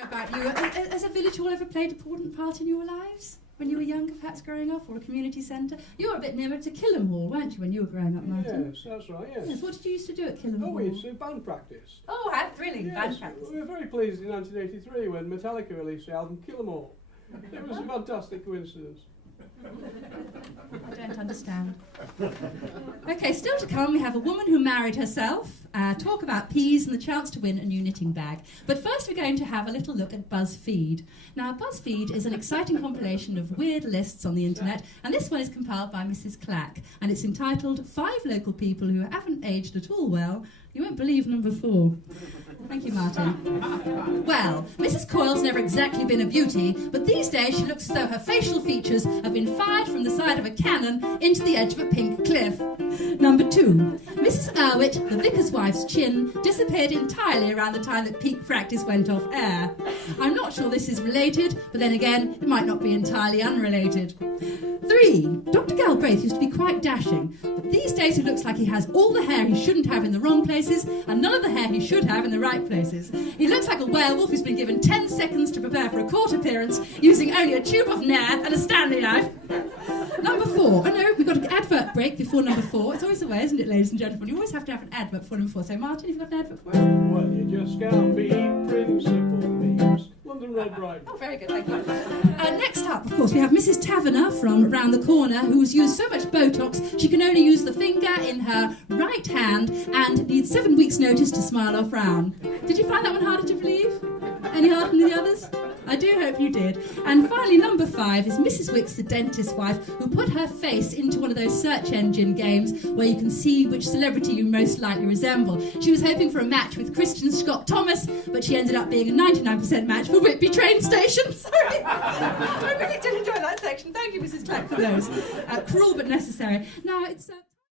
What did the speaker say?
know about you. Has a village hall ever played an important part in your lives? When you were younger, perhaps growing up, or a community centre? You were a bit nearer to Kilham Hall, weren't you, when you were growing up, Martin? Yes, that's right, yes. Yes, what did you used to do at Kilham Hall? Oh, we used to do band practice. Oh, really? Yes, Band practice? we were very pleased in 1983 when Metallica released the album Kill 'Em All. It was a fantastic coincidence. I don't understand. Okay, still to come, we have a woman who married herself, talk about peas and the chance to win a new knitting bag. But first we're going to have a little look at Buzzfeed. Now, Buzzfeed is an exciting compilation of weird lists on the internet, and this one is compiled by Mrs. Clack, and it's entitled 5 Local People Who Haven't Aged at All Well. You won't believe number 4. Thank you, Martin. Well, Mrs. Coyle's never exactly been a beauty, but these days she looks as though her facial features have been fired from the side of a cannon into the edge of a pink cliff. Number 2. Mrs. Irwit, the vicar's wife's chin, disappeared entirely around the time that peak practice went off air. I'm not sure this is related, but then again, it might not be entirely unrelated. 3. Dr. Galbraith used to be quite dashing, but these days he looks like he has all the hair he shouldn't have in the wrong places and none of the hair he should have in the right places. He looks like a werewolf who's been given 10 seconds to prepare for a court appearance using only a tube of Nair and a Stanley knife. Number 4. I know, we've got an advert break before number 4. It's always the way, isn't it, ladies and gentlemen? You always have to have an advert before number 4. So, Martin, have you got an advert for us? Well, you just can't beat principal memes. London Red Bride. Oh, very good, thank you. Next up, of course, we have Mrs. Taverner from round the corner, who's used so much Botox she can only use the finger in her right hand and needs 7 weeks' notice to smile or frown. Did you find that one harder to believe? Any harder than the others? I do hope you did. And finally, number 5 is Mrs. Wicks, the dentist's wife, who put her face into one of those search engine games where you can see which celebrity you most likely resemble. She was hoping for a match with Christian Scott Thomas, but she ended up being a 99% match for Whitby train station. Sorry. I really did enjoy that section. Thank you, Mrs. Clack, for those. Cruel but necessary. Now, it's...